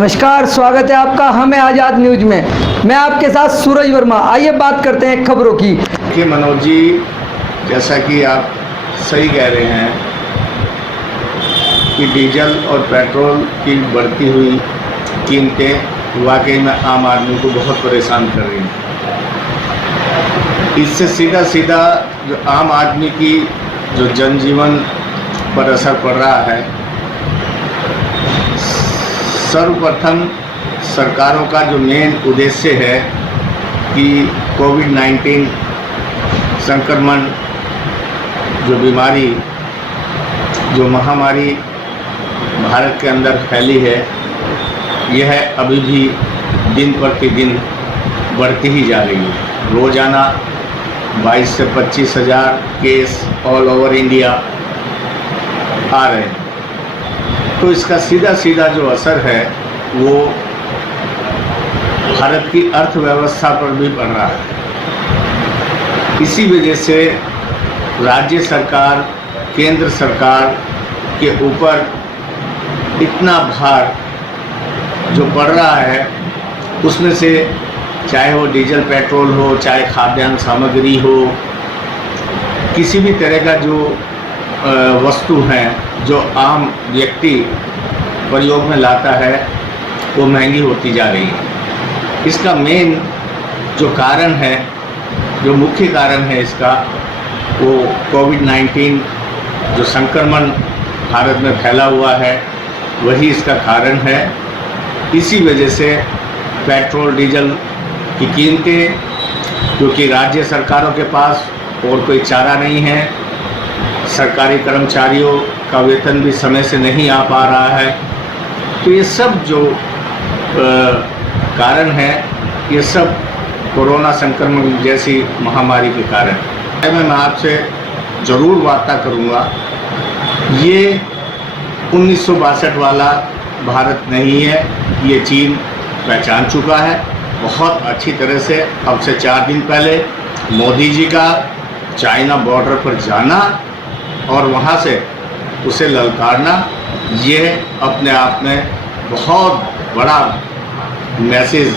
नमस्कार, स्वागत है आपका हमें आज़ाद न्यूज में। मैं आपके साथ सूरज वर्मा। आइए बात करते हैं खबरों की। कि मनोज जी, जैसा कि आप सही कह रहे हैं कि डीजल और पेट्रोल की बढ़ती हुई कीमतें वाकई में आम आदमी को बहुत परेशान कर रही हैं। इससे सीधा सीधा जो आम आदमी की जो जनजीवन पर असर पड़ रहा है, सर्वप्रथम सरकारों का जो मेन उद्देश्य है कि कोविड-19 संक्रमण जो बीमारी, जो महामारी भारत के अंदर फैली है, यह अभी भी दिन प्रतिदिन बढ़ती ही जा रही है। रोज़ाना 22 से 25 हज़ार केस ऑल ओवर इंडिया आ रहे हैं। तो इसका सीधा सीधा जो असर है वो भारत की अर्थव्यवस्था पर भी पड़ रहा है। इसी वजह से राज्य सरकार, केंद्र सरकार के ऊपर इतना भार जो पड़ रहा है, उसमें से चाहे वो डीजल पेट्रोल हो, चाहे खाद्यान्न सामग्री हो, किसी भी तरह का जो वस्तु हैं जो आम व्यक्ति प्रयोग में लाता है, वो महंगी होती जा रही है। इसका मेन जो कारण है, जो मुख्य कारण है इसका, वो कोविड-19 जो संक्रमण भारत में फैला हुआ है, वही इसका कारण है। इसी वजह से पेट्रोल डीजल की कीमतें, क्योंकि राज्य सरकारों के पास और कोई चारा नहीं है, सरकारी कर्मचारियों का वेतन भी समय से नहीं आ पा रहा है, तो ये सब जो कारण है, ये सब कोरोना संक्रमण जैसी महामारी के कारण है। मैं आपसे ज़रूर वार्ता करूँगा। ये 1962 वाला भारत नहीं है, ये चीन पहचान चुका है बहुत अच्छी तरह से। अब से 4 दिन पहले मोदी जी का चाइना बॉर्डर पर जाना और वहाँ से उसे ललकारना, ये अपने आप में बहुत बड़ा मैसेज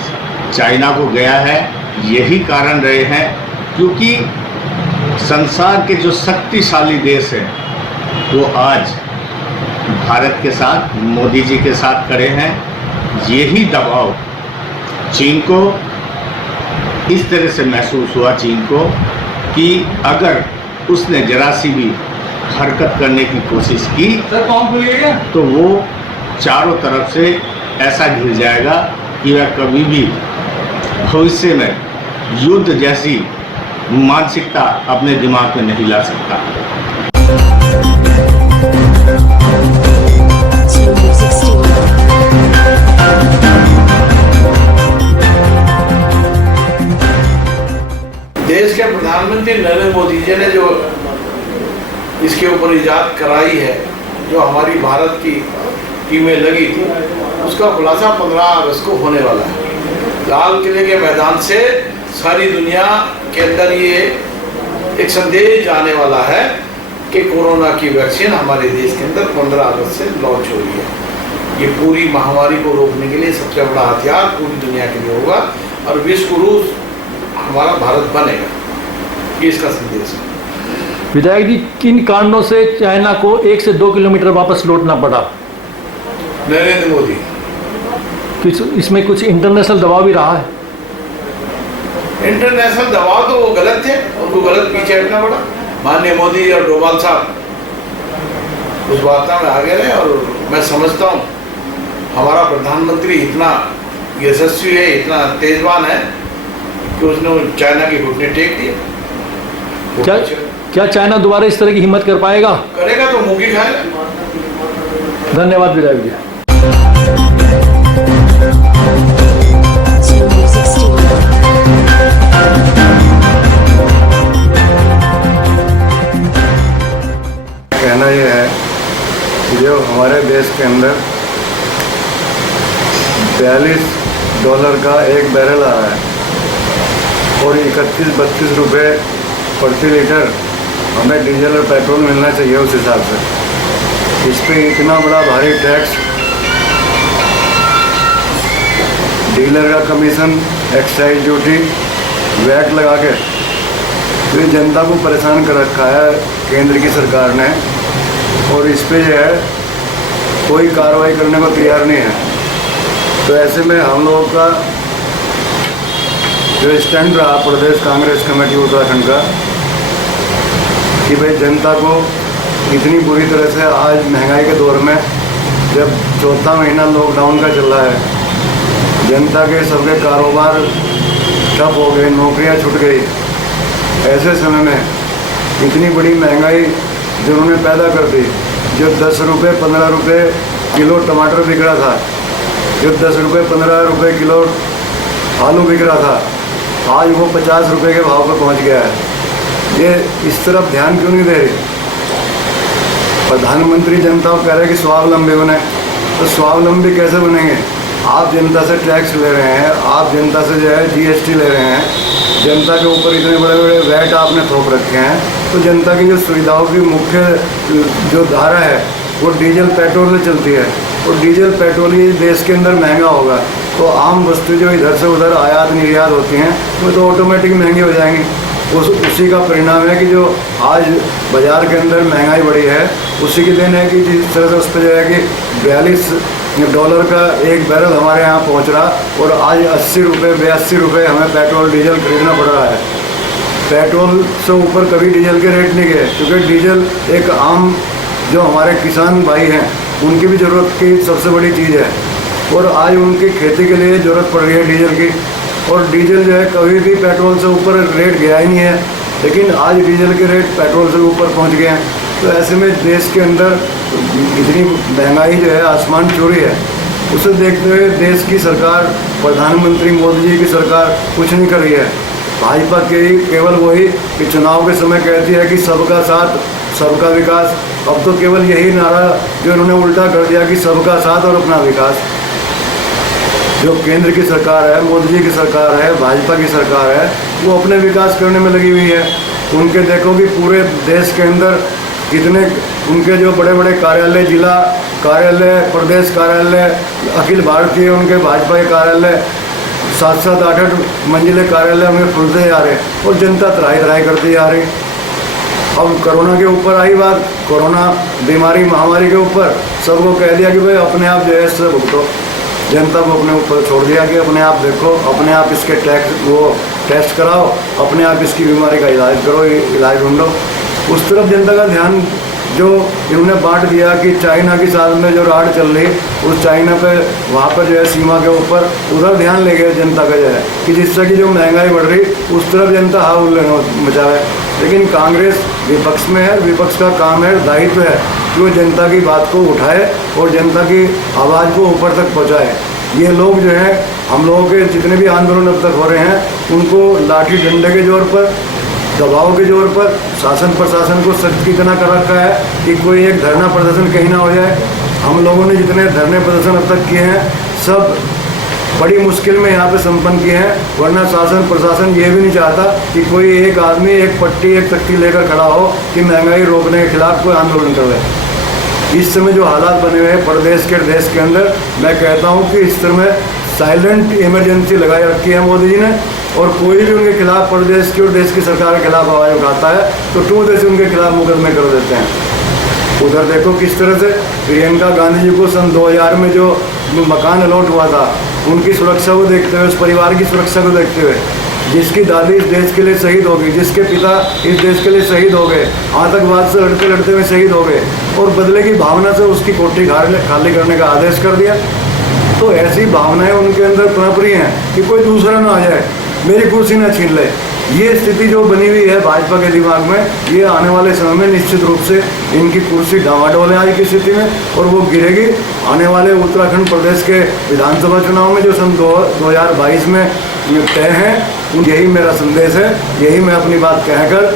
चाइना को गया है। यही कारण रहे हैं क्योंकि संसार के जो शक्तिशाली देश हैं वो आज भारत के साथ, मोदी जी के साथ खड़े हैं। यही दबाव चीन को इस तरह से महसूस हुआ, चीन को, कि अगर उसने जरा सी भी हरकत करने की कोशिश की तो वो चारों तरफ से ऐसा घिर जाएगा कि वह कभी भी भविष्य में युद्ध जैसी मानसिकता अपने दिमाग में नहीं ला सकता। देश के प्रधानमंत्री नरेंद्र मोदी जी ने जो इसके ऊपर इजाद कराई है, जो हमारी भारत की टीमें लगी थी, उसका खुलासा 15 अगस्त को होने वाला है। लाल किले के मैदान से सारी दुनिया के अंदर ये एक संदेश जाने वाला है कि कोरोना की वैक्सीन हमारे देश के अंदर 15 अगस्त से लॉन्च हो रही है। ये पूरी महामारी को रोकने के लिए सबसे बड़ा हथियार पूरी दुनिया के लिए होगा और विश्व गुरु हमारा भारत बनेगा, ये इसका संदेश है। विधायक जी, किन कारणों से चाइना को 1 से 2 किलोमीटर वापस लौटना पड़ा? नरेंद्र मोदी। इसमें कुछ इंटरनेशनल दबाव भी रहा है? इंटरनेशनल दबाव तो वो गलत थे, उनको गलत पीछे हटना पड़ा। माननीय मोदी और डोभाल साहब उस वार्ता में आगे रहे और मैं समझता हूँ हमारा प्रधानमंत्री इतना यशस्वी है, इतना तेजवान है कि उसने चाइना की घुटने टेक दिए। क्या चाइना दोबारा इस तरह की हिम्मत कर पाएगा? करेगा तो मुंह की खाएगा। धन्यवाद विधायक जी। कहना यह है कि जो हमारे देश के अंदर $42 का एक बैरल आ रहा है और 31-32 रुपये प्रति लीटर हमें डीजल और पेट्रोल मिलना चाहिए। उस हिसाब से इस पर इतना बड़ा भारी टैक्स डीलर का कमीशन, एक्साइज ड्यूटी, वैट लगा के तो ये जनता को परेशान कर रखा है केंद्र की सरकार ने, और इस पे जो है कोई कार्रवाई करने को तैयार नहीं है। तो ऐसे में हम लोगों का जो स्टैंड रहा प्रदेश कांग्रेस कमेटी उत्तराखंड का कि भाई जनता को इतनी बुरी तरह से आज महंगाई के दौर में, जब चौथा महीना लॉकडाउन का चल रहा है, जनता के सबके कारोबार ठप हो गए, नौकरियां छूट गई, ऐसे समय में इतनी बड़ी महंगाई जिन्होंने पैदा कर दी, जो 10 रुपये 15 रुपये किलो टमाटर बिक रहा था, जो 10 रुपये 15 रुपये किलो आलू बिक रहा था, आज वो 50 रुपये के भाव पर पहुंच गया है। ये इस तरफ ध्यान क्यों नहीं दे रही? प्रधानमंत्री जनता को कह रहे हैं कि स्वावलंबी बने, तो स्वावलंबी कैसे बनेंगे? आप जनता से टैक्स ले रहे हैं, आप जनता से जो है GST ले रहे हैं, जनता के ऊपर इतने बड़े बड़े वैट आपने थोप रखे हैं, तो जनता की जो सुविधाओं की मुख्य जो धारा है वो डीजल पेट्रोल से चलती है, और डीजल पेट्रोल ही देश के अंदर महंगा होगा तो आम वस्तु जो इधर से उधर आयात निर्यात होती हैं वो तो ऑटोमेटिक महंगी हो जाएंगी। उसी का परिणाम है कि जो आज बाज़ार के अंदर महंगाई बढ़ी है, उसी की देन है कि जिस तरह से उस पर जो है कि $42 का एक बैरल हमारे यहाँ पहुँच रहा, और आज 80 रुपये 82 रुपये हमें पेट्रोल डीजल खरीदना पड़ रहा है। पेट्रोल से ऊपर कभी डीजल के रेट नहीं गए, क्योंकि डीजल एक आम जो हमारे किसान भाई हैं उनकी भी ज़रूरत की सबसे बड़ी चीज़ है, और आज उनकी खेती के लिए ज़रूरत पड़ रही है डीजल की, और डीजल जो है कभी भी पेट्रोल से ऊपर रेट गया ही नहीं है, लेकिन आज डीजल के रेट पेट्रोल से ऊपर पहुंच गए हैं। तो ऐसे में देश के अंदर इतनी महंगाई जो है आसमान छूरी है, उसे देखते हुए देश की सरकार, प्रधानमंत्री मोदी जी की सरकार कुछ नहीं कर रही है। भाजपा के केवल वही कि चुनाव के समय कहती है कि सबका साथ सबका विकास, अब तो केवल यही नारा जो इन्होंने उल्टा कर दिया कि सबका साथ और अपना विकास। जो केंद्र की सरकार है, मोदी जी की सरकार है, भाजपा की सरकार है, वो अपने विकास करने में लगी हुई है। उनके देखो कि पूरे देश के अंदर कितने उनके जो बड़े बड़े कार्यालय, जिला कार्यालय, प्रदेश कार्यालय, अखिल भारतीय उनके भाजपा के कार्यालय 7-7 8-8 मंजिले कार्यालय हमें खुलते जा रहे, और जनता त्राही करती जा रही। अब कोरोना के ऊपर आई बात, कोरोना बीमारी महामारी के ऊपर सबको कह दिया कि भाई अपने आप जो है इससे भुगतो, जनता को अपने ऊपर छोड़ दिया कि अपने आप देखो, अपने आप इसके टेस्ट कराओ, अपने आप इसकी बीमारी का इलाज करो, इलाज ढूंढो। उस तरफ जनता का ध्यान जो इन्होंने बांट दिया कि चाइना की साल में जो राड चल रही, उस चाइना पे वहाँ पर जो है सीमा के ऊपर उधर ध्यान ले गए जनता का जो है कि जिससे कि जो महंगाई बढ़ रही उस तरफ जनता हाउल मचावे। लेकिन कांग्रेस विपक्ष में है, विपक्ष का काम है, दायित्व है कि वो जनता की बात को उठाए और जनता की आवाज़ को ऊपर तक पहुँचाए। ये लोग जो हैं, हम लोगों के जितने भी आंदोलन अब तक हो रहे हैं, उनको लाठी डंडे के जोर पर, दबाव के जोर पर शासन प्रशासन को सख्त कितना कर रखा है कि कोई एक धरना प्रदर्शन कहीं ना हो जाए। हम लोगों ने जितने धरने प्रदर्शन अब तक किए हैं सब बड़ी मुश्किल में यहाँ पे संपन्न किए हैं, वरना शासन प्रशासन ये भी नहीं चाहता कि कोई एक आदमी एक पट्टी एक तख्ती लेकर खड़ा हो कि महंगाई रोकने के खिलाफ कोई आंदोलन कर रहे। इस समय जो हालात बने हुए हैं प्रदेश के देश के अंदर, मैं कहता हूँ कि इस समय साइलेंट इमरजेंसी लगाई रखी है मोदी जी ने, और कोई भी उनके खिलाफ प्रदेश की और देश की सरकार के खिलाफ आवाज़ उठाता है तो टूटे से उनके खिलाफ मुकदमे कर देते हैं। उधर देखो किस तरह से प्रियंका गांधी जी को सन 2000 में जो मकान अलॉट हुआ था, उनकी सुरक्षा को देखते हुए, उस परिवार की सुरक्षा को देखते हुए, जिसकी दादी इस देश के लिए शहीद हो गई, जिसके पिता इस देश के लिए शहीद हो गए, आतंकवाद से लड़ते लड़ते हुए शहीद हो गए, और बदले की भावना से उसकी कोठी खाली करने का आदेश कर दिया। तो ऐसी भावनाएं उनके अंदर पनप रही हैं कि कोई दूसरा ना आ जाए, मेरी कुर्सी ना छीन ले। ये स्थिति जो बनी हुई है भाजपा के दिमाग में, ये आने वाले समय में निश्चित रूप से इनकी कुर्सी डामाडोल है आज की स्थिति में, और वो गिरेगी। आने वाले उत्तराखंड प्रदेश के विधानसभा चुनाव में जो सन 2022 में तय हैं, यही मेरा संदेश है, यही मैं अपनी बात कहकर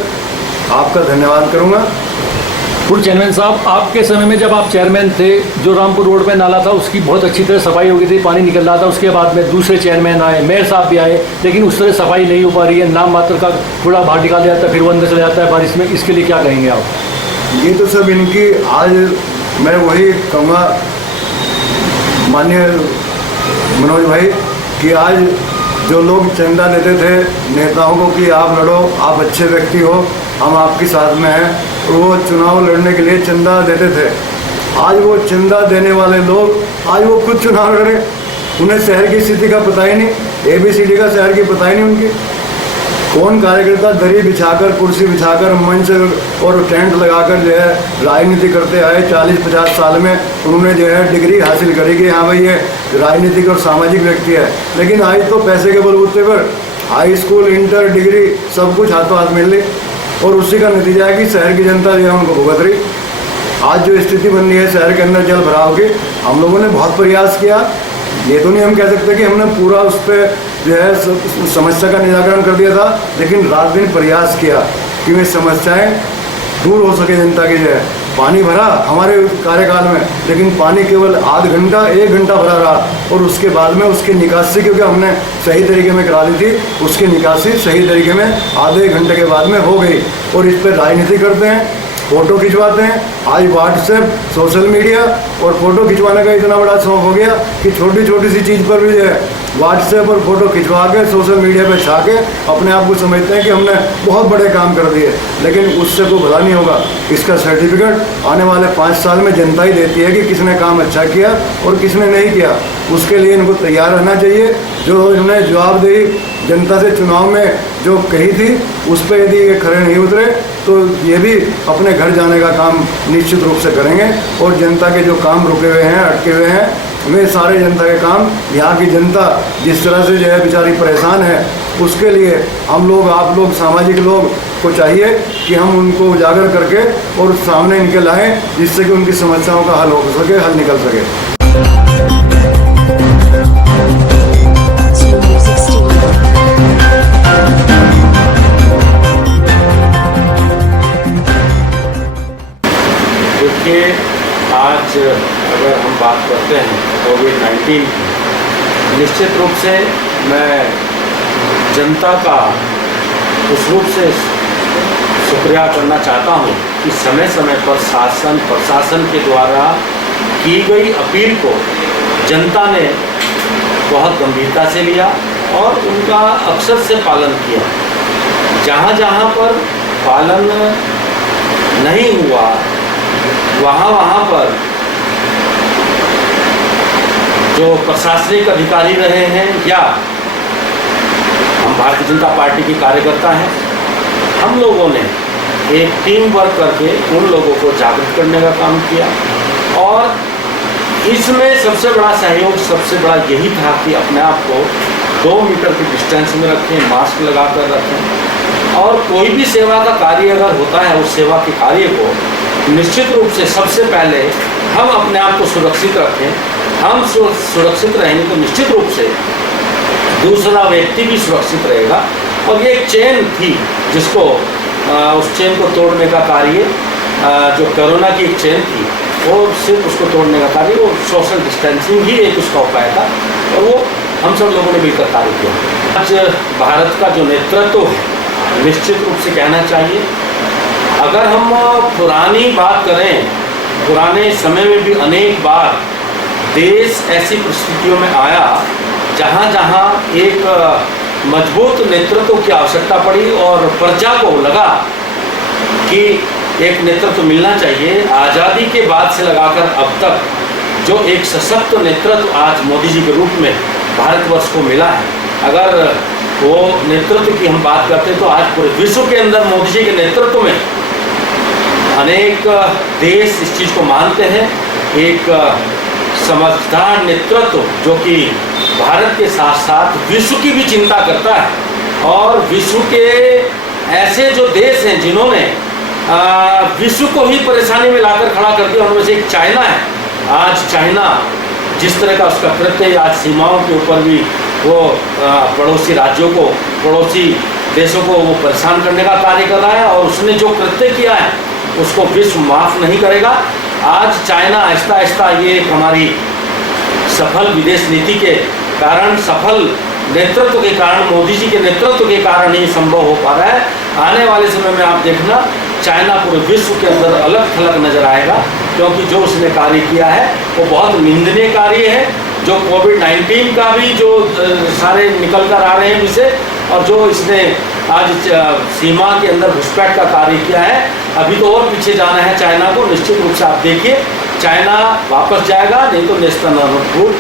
आपका धन्यवाद करूँगा। पूर्व चेयरमैन साहब, आपके समय में जब आप चेयरमैन थे, जो रामपुर रोड पे नाला था उसकी बहुत अच्छी तरह सफाई हो गई थी, पानी निकल रहा था। उसके बाद में दूसरे चेयरमैन आए, मेयर साहब भी आए, लेकिन उस तरह सफाई नहीं हो पा रही है। नाम मात्र का कूड़ा बाहर निकाल जाता है, फिर वो अंदर चला जाता है बारिश में। इसके लिए क्या कहेंगे आप? ये तो सब इनकी, आज मैं वही कहूँगा माननीय मनोज भाई कि आज जो लोग चंदा देते थे नेताओं को कि आप लड़ो, आप अच्छे व्यक्ति हो, हम आपके साथ में हैं, वो चुनाव लड़ने के लिए चंदा देते थे। आज वो चंदा देने वाले लोग आज वो खुद चुनाव लड़ रहे, उन्हें शहर की स्थिति का पता ही नहीं, ABCD का शहर की पता ही नहीं उनकी। कौन कार्यकर्ता दरी बिछाकर, कुर्सी बिछाकर, मंच और टेंट लगाकर जो है राजनीति करते आए 40-50 साल में, उन्होंने जो है डिग्री हासिल करी कि हाँ भाई ये राजनीतिक और सामाजिक व्यक्ति है। लेकिन आज तो पैसे के बलबूते पर हाई स्कूल, इंटर, डिग्री सब कुछ हाथों हाथ मिल रही, और उसी का नतीजा है कि शहर की जनता जो है उनको भुगत रही। आज जो स्थिति बन रही है शहर के अंदर जल भराव की, हम लोगों ने बहुत प्रयास किया। ये तो नहीं हम कह सकते कि हमने पूरा उस पर जो है समस्या का निराकरण कर दिया था, लेकिन रात दिन प्रयास किया कि वे समस्याएं दूर हो सके जनता की। जो है पानी भरा हमारे कार्यकाल में, लेकिन पानी केवल आध घंटा 1 घंटा भरा रहा, और उसके बाद में उसकी निकासी, क्योंकि हमने सही तरीके में करा ली थी, उसकी निकासी सही तरीके में आधे घंटे के बाद में हो गई। और इस पर राजनीति करते हैं, फ़ोटो खिंचवाते हैं। आज व्हाट्सएप, सोशल मीडिया और फ़ोटो खिंचवाने का इतना बड़ा शौक हो गया कि छोटी छोटी सी चीज़ पर भी जो है व्हाट्सएप और फ़ोटो खिंचवा के सोशल मीडिया पे छा के अपने आप को समझते हैं कि हमने बहुत बड़े काम कर दिए, लेकिन उससे कोई भला नहीं होगा। इसका सर्टिफिकेट आने वाले 5 साल में जनता ही देती है कि किसने काम अच्छा किया और किसने नहीं किया। उसके लिए इनको तैयार रहना चाहिए। जो इन्होंने जवाबदेही जनता से चुनाव में जो कही थी, उस पर यदि ये खरे नहीं उतरे तो ये भी अपने घर जाने का काम निश्चित रूप से करेंगे। और जनता के जो काम रुके हुए हैं, अटके हुए हैं, वे सारे जनता के काम, यहाँ की जनता जिस तरह से जो है बेचारी परेशान है, उसके लिए हम लोग, आप लोग, सामाजिक लोग को चाहिए कि हम उनको उजागर करके और सामने इनके लाएं, जिससे कि उनकी समस्याओं का हल हो सके, हल निकल सके। देखिए, आज अगर हम बात करते हैं कोविड-19, निश्चित रूप से मैं जनता का उस रूप से शुक्रिया करना चाहता हूँ कि समय समय पर शासन प्रशासन के द्वारा की गई अपील को जनता ने बहुत गंभीरता से लिया और उनका अक्षर से पालन किया। जहाँ जहाँ पर पालन नहीं हुआ, वहाँ पर जो प्रशासनिक अधिकारी रहे हैं या हम भारतीय जनता पार्टी के कार्यकर्ता हैं, हम लोगों ने एक टीम वर्क करके उन लोगों को जागरूक करने का काम किया। और इसमें सबसे बड़ा सहयोग, सबसे बड़ा यही था कि अपने आप को 2 मीटर की डिस्टेंस में रखें, मास्क लगा कर रखें, और कोई भी सेवा का कार्य अगर होता है, उस सेवा के कार्य को निश्चित रूप से सबसे पहले हम अपने आप को सुरक्षित रखें। हम सुरक्षित रहेंगे तो निश्चित रूप से दूसरा व्यक्ति भी सुरक्षित रहेगा। और ये एक चेन थी जिसको उस चेन को तोड़ने का कार्य, जो कोरोना की एक चेन थी, वो सिर्फ उसको तोड़ने का कार्य, वो सोशल डिस्टेंसिंग ही एक उसका उपाय था, और वो हम सब लोगों ने मिलकर कार्य किया। आज भारत का जो नेतृत्व है, निश्चित रूप से कहना चाहिए, अगर हम पुरानी बात करें, पुराने समय में भी अनेक बार देश ऐसी परिस्थितियों में आया जहाँ जहाँ एक मजबूत नेतृत्व की आवश्यकता पड़ी और प्रजा को लगा कि एक नेतृत्व मिलना चाहिए। आज़ादी के बाद से लगाकर अब तक जो एक सशक्त नेतृत्व आज मोदी जी के रूप में भारतवर्ष को मिला है, अगर वो नेतृत्व की हम बात करते हैं तो आज पूरे विश्व के अंदर मोदी जी के नेतृत्व में अनेक देश इस चीज़ को मानते हैं। एक समझदार नेतृत्व जो कि भारत के साथ साथ विश्व की भी चिंता करता है, और विश्व के ऐसे जो देश हैं जिन्होंने विश्व को ही परेशानी में लाकर खड़ा कर दिया, उनमें से एक चाइना है। आज चाइना जिस तरह का उसका कृत्य, आज सीमाओं के ऊपर भी वो पड़ोसी राज्यों को, पड़ोसी देशों को वो परेशान करने का कार्य कर रहा है, और उसने जो कृत्य किया है उसको विश्व माफ़ नहीं करेगा। आज चाइना आहिस्ता आहिस्ता, ये हमारी सफल विदेश नीति के कारण, सफल नेतृत्व के कारण, मोदी जी के नेतृत्व के कारण ही संभव हो पा रहा है। आने वाले समय में आप देखना, चाइना पूरे विश्व के अंदर अलग थलग नजर आएगा, क्योंकि जो उसने कार्य किया है वो बहुत निंदनीय कार्य है। जो कोविड-19 का भी जो सारे निकल कर आ रहे हैं विषय, और जो इसने आज सीमा के अंदर घुसपैठ का कार्य किया है। अभी तो और पीछे जाना है चाइना को। निश्चित रूप से आप देखिए चाइना वापस जाएगा, नहीं तो नेस्तनाबूद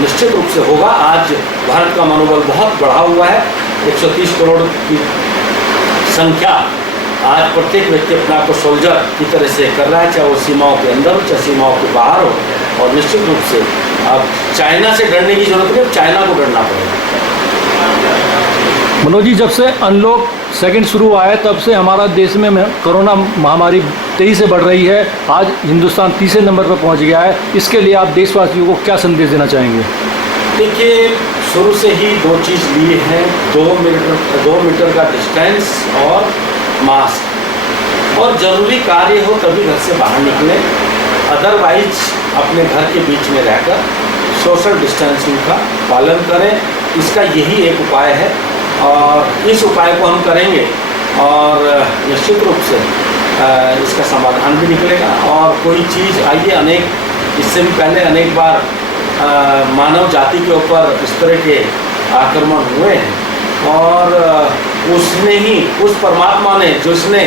निश्चित रूप से होगा। आज भारत का मनोबल बहुत बढ़ा हुआ है। 130 करोड़ की संख्या आज प्रत्येक व्यक्ति अपने आप को सोल्जर की तरह से कर रहा है, चाहे वो सीमाओं के अंदर हो चाहे सीमाओं के बाहर हो। और निश्चित रूप से अब चाइना से डरने की जरूरत नहीं, चाइना को डरना पड़ेगा। मनोज जी, जब से अनलॉक सेकंड शुरू हुआ है तब से हमारा देश में कोरोना महामारी तेजी से बढ़ रही है। आज हिंदुस्तान तीसरे नंबर पर पहुंच गया है। इसके लिए आप देशवासियों को क्या संदेश देना चाहेंगे? देखिए, शुरू से ही दो चीज़ लिए हैं, 2 मीटर का डिस्टेंस और मास्क। और ज़रूरी कार्य हो तभी घर से बाहर निकलें, अदरवाइज अपने घर के बीच में रहकर सोशल डिस्टेंसिंग का पालन करें। इसका यही एक उपाय है और इस उपाय को हम करेंगे और निश्चित रूप से इसका समाधान भी निकलेगा। और कोई चीज़ आइए, इससे भी पहले अनेक बार मानव जाति के ऊपर इस तरह के आक्रमण हुए हैं और उसने ही, उस परमात्मा ने जिसने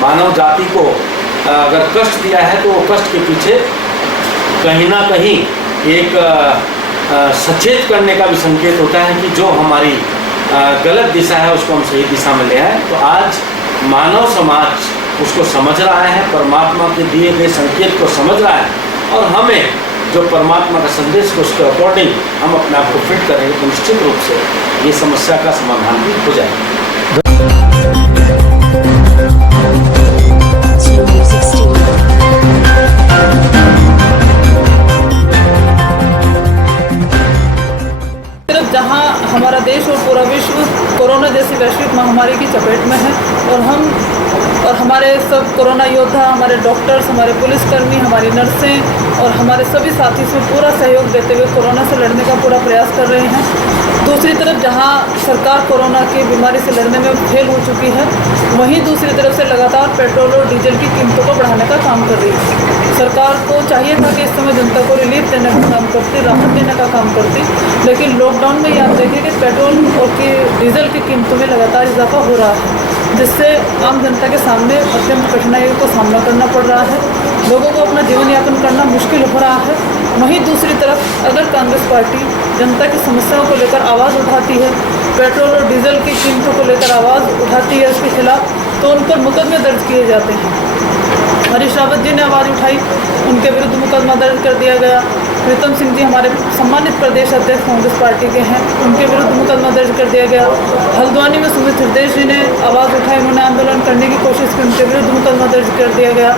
मानव जाति को अगर कष्ट दिया है तो वो कष्ट के पीछे कहीं ना कहीं एक सचेत करने का भी संकेत होता है कि जो हमारी गलत दिशा है उसको हम सही दिशा में ले आए। तो आज मानव समाज उसको समझ रहा है, परमात्मा के दिए गए संकेत को समझ रहा है और हमें जो परमात्मा का संदेश को उसके अकॉर्डिंग हम अपने आप को फिट करेंगे तो निश्चित रूप से ये समस्या का समाधान भी हो जाएगा। जहाँ हमारा देश और पूरा विश्व कोरोना जैसी वैश्विक महामारी की चपेट में है और हम और हमारे सब कोरोना योद्धा, हमारे डॉक्टर्स, हमारे पुलिसकर्मी, हमारी नर्सें और हमारे सभी साथी इसमें पूरा सहयोग देते हुए कोरोना से लड़ने का पूरा प्रयास कर रहे हैं। दूसरी तरफ जहां सरकार कोरोना की बीमारी से लड़ने में फेल हो चुकी है, वहीं दूसरी तरफ से लगातार पेट्रोल और डीजल की कीमतों को बढ़ाने का काम कर रही है। सरकार को चाहिए था कि इस समय जनता को रिलीफ देने का काम करती, राहत देने का काम करती, लेकिन लॉकडाउन में आप देखिए कि पेट्रोल और डीजल की कीमतों में लगातार इजाफा हो रहा है, जिससे आम जनता के सामने अत्यंत कठिनाइयों का सामना करना पड़ रहा है। लोगों को अपना जीवन यापन करना मुश्किल हो रहा है। वहीं दूसरी तरफ अगर कांग्रेस पार्टी जनता की समस्याओं को लेकर आवाज़ उठाती है, पेट्रोल और डीजल की कीमतों को लेकर आवाज़ उठाती है उसके खिलाफ, तो उन पर मुकदमे दर्ज किए जाते हैं। हरीश रावत जी ने आवाज़ उठाई, उनके विरुद्ध मुकदमा दर्ज कर दिया गया। प्रीतम सिंह जी हमारे सम्मानित प्रदेश अध्यक्ष कांग्रेस पार्टी के हैं, उनके विरुद्ध मुकदमा दर्ज कर दिया गया। हल्द्वानी में सुमित हृदय जी ने आवाज़ उठाई, उन्होंने आंदोलन करने की कोशिश की, उनके विरुद्ध मुकदमा दर्ज कर दिया गया।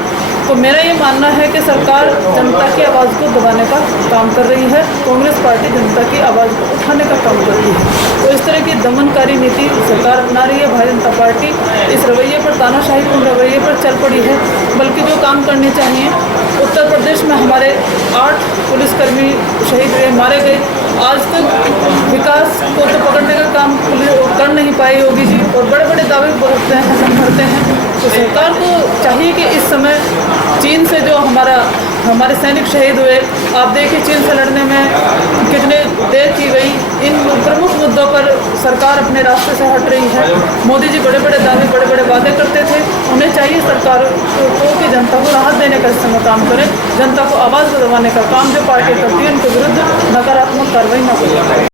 तो मेरा ये मानना है कि सरकार जनता की आवाज़ को दबाने का काम कर रही है, कांग्रेस पार्टी जनता की आवाज़ को उठाने का काम कर रही है। तो इस तरह की दमनकारी नीति सरकार अपना रही है। भारतीय जनता पार्टी इस रवैये पर, तानाशाहीपूर्ण रवैये पर चल पड़ी है। बल्कि जो काम करने चाहिए, उत्तर प्रदेश में हमारे 8 पुलिसकर्मी शहीद हुए, मारे गए। आज तक विकास को तो पकड़ने का काम कर नहीं पाए योगी जी, और बड़े बड़े दावे करते हैं, संभरते हैं। तो सरकार को चाहिए कि इस समय चीन से जो हमारे सैनिक शहीद हुए, आप देखिए चीन से लड़ने में कितने देर की गई। इन प्रमुख मुद्दों पर सरकार अपने रास्ते से हट रही है। मोदी जी बड़े बड़े दावे, बड़े बड़े वादे करते थे, उन्हें चाहिए सरकार को कि जनता को राहत देने का इस समय काम करें। जनता को आवाज़ दबाने का काम जो पार्टी करती है, उनके विरुद्ध नकारात्मक कार्रवाई न करें।